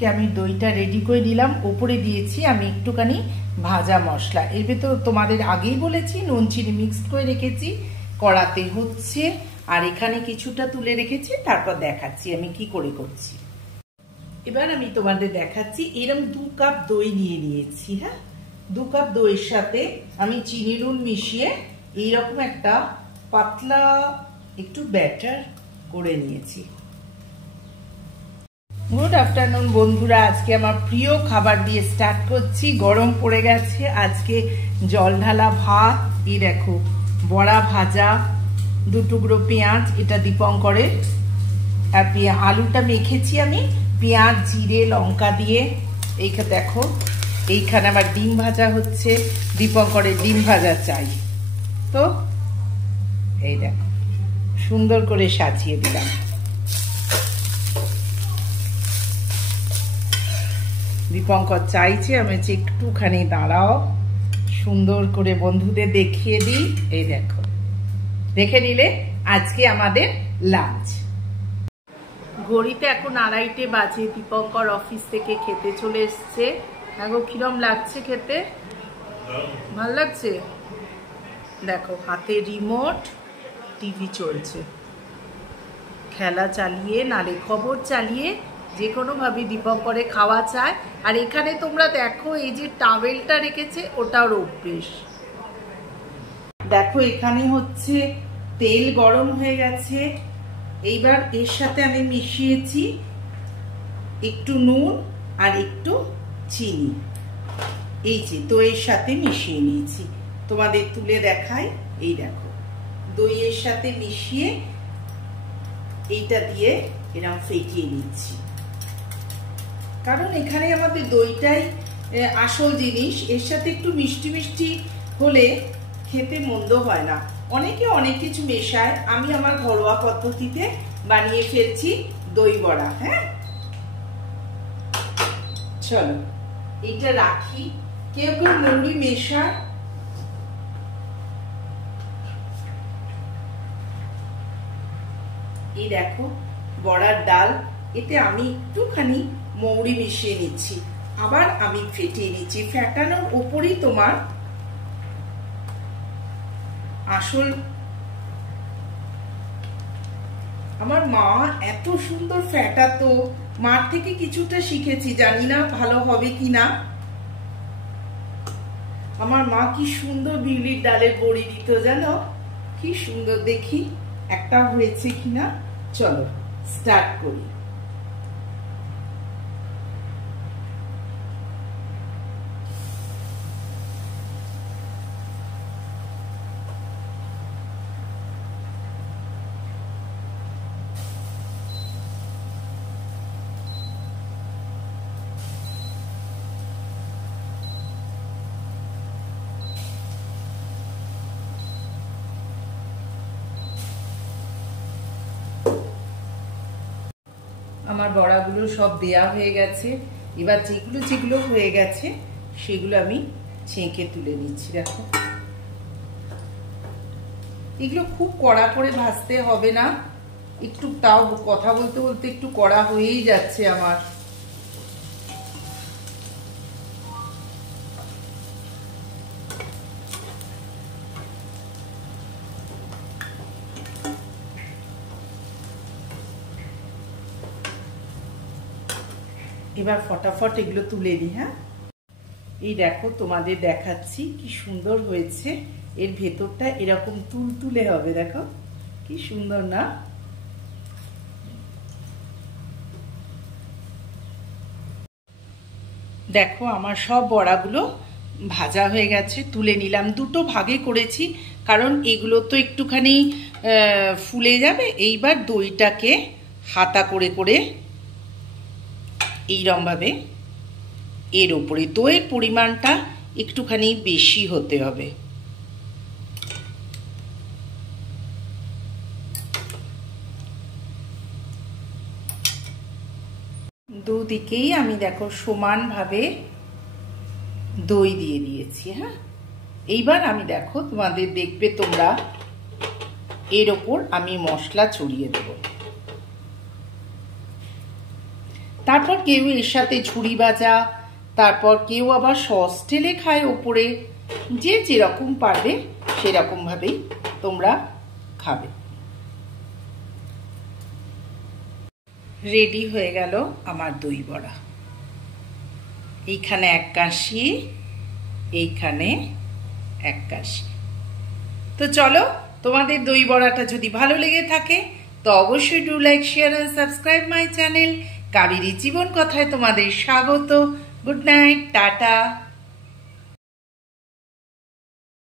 এদিকে আমি দইটা রেডি করে নিলাম, উপরে দিয়েছি আমি একটুখানি ভাজা মশলা। এর ভেতর তোমাদের আগেই বলেছি নুন চিনি মিক্সড করে রেখেছি, কড়াতে হচ্ছে, আর এখানে কিছুটা তুলে রেখেছি, তারপর দেখাচ্ছি আমি কি করে করছি। এবার আমি তোমাদের দেখাচ্ছি। এরকম 2 কাপ দই নিয়ে নিয়েছি। হ্যাঁ, 2 কাপ দইয়ের সাথে আমি চিনি নুন মিশিয়ে এইরকম একটা পাতলা একটু ব্যাটার করে নিয়েছি। গুড আফটারনুন বন্ধুরা, আজকে আমার প্রিয় খাবার দিয়ে স্টার্ট করছি। গরম পড়ে গেছে, আজকে জল ঢালা ভাত, এই দেখো বড়া ভাজা, 2 টুকরো পেঁয়াজ, এটা দীপঙ্করের, আর আলুটা মেখেছি আমি পেঁয়াজ জিরে লঙ্কা দিয়ে। এইখানে দেখো, এইখানে আবার ডিম ভাজা হচ্ছে, দীপঙ্করের ডিম ভাজা চাই। তো এই দেখো সুন্দর করে সাজিয়ে দিলাম। দীপঙ্কর চাইছে আমি একটুখানি দাঁড়াও, সুন্দর করে বন্ধুদের দেখিয়ে দিই। এই দেখো, দেখে নিলে আজকে আমাদের লাঞ্চ। ঘড়িতে এখন 2:30 বাজে, দীপঙ্কর অফিস থেকে খেতে চলে এসছে। এখন কিরম লাগছে খেতে? ভাল লাগছে? দেখো হাতে রিমোট, টিভি চলছে, খেলা চালিয়ে নালে খবর চালিয়ে যে কোনোভাবে দীপঙ্করে খাওয়া চায়। আর এখানে তোমরা দেখো এই যে টাওয়েলটা রেখেছে, ওটাও অভ্যেস। দেখো এখানে হচ্ছে তেল গরম হয়ে গেছে। এইবার এর সাথে আমি মিশিয়েছি একটু নুন আর একটু চিনি, এই যে দইয়ের সাথে মিশিয়ে নিয়েছি। তোমাদের তুলে দেখাই, এই দেখো দইয়ের সাথে মিশিয়ে এইটা দিয়ে এরকম ফেটিয়ে নিচ্ছি, কারণ এখানে আমাদের দইটাই আসল জিনিস। এর সাথে একটু মিষ্টি মিষ্টি হলে খেতে মন্দ হয় না। অনেকে অনেক কিছু মেশায়, আমি আমার ঘরোয়া পদ্ধতিতে বানিয়ে ফেলছি দই বড়া। হ্যাঁ, চলো এইটা রাখি। কেউ কেউ মৌরি মেশায়, এই দেখো বড়ার ডাল, এতে আমি একটুখানি মৌরি মিশিয়ে নিচ্ছি, আবার আমি ফেটিয়ে নিচ্ছি। ফেটানোর উপরই তোমার আসল। আমার মা এত সুন্দর ফেটাতো, মার থেকে কিছুটা শিখেছি, জানি না ভালো হবে কিনা। আমার মা কি সুন্দর বিউলির ডালের বড়ি দিত জানো, কি সুন্দর। দেখি একটা হয়েছে কিনা, চলো স্টার্ট করি। আমার বড়াগুলো সব দেয়া হয়ে গেছে। এবার যেগুলো যেগুলো হয়ে গেছে সেগুলো আমি ছেঁকে তুলে নিচ্ছি। দেখো এগুলো খুব কড়া করে ভাজতে হবে না, একটু তাও কথা বলতে বলতে একটু কড়া হয়েই যাচ্ছে আমার। এবার ফটাফট এগুলো তুলে নিই। হ্যাঁ, এই দেখো তোমাদের দেখাচ্ছি কি সুন্দর হয়েছে। এর ভেতরটা এরকম তুলতুলে হবে, দেখো কি সুন্দর না? দেখো আমার সব বড়াগুলো ভাজা হয়ে গেছে, তুলে নিলাম। 2টো ভাগে করেছি কারণ এগুলো তো একটুখানি ফুলে যাবে। এইবার দইটাকে হাতা করে করে এইরকমভাবে এর উপরে, দইয়ের পরিমাণটা একটুখানি বেশি হতে হবে। দুদিকেই আমি দেখো সমানভাবে দই দিয়ে দিয়েছি। হ্যাঁ, এইবার আমি দেখো তোমাদের দেখবে তোমরা এর ওপর আমি মশলা ছড়িয়ে দেব। তারপর কেউ এর সাথে ঝুড়ি ভাজা, তারপর কেউ আবার সস ঢেলে খায় ওপরে। যে যেরকম পারবে সেরকম ভাবেই তোমরা খাবে। রেডি হয়ে গেল আমার দই বড়া। এইখানে এক কাশি, এইখানে এক কাশি। তো চলো, তোমাদের দই বড়াটা যদি ভালো লেগে থাকে তো অবশ্যই do like, share and subscribe my channel. Kaberi জীবন কথায় তোমাদের স্বাগত। Good night, tata.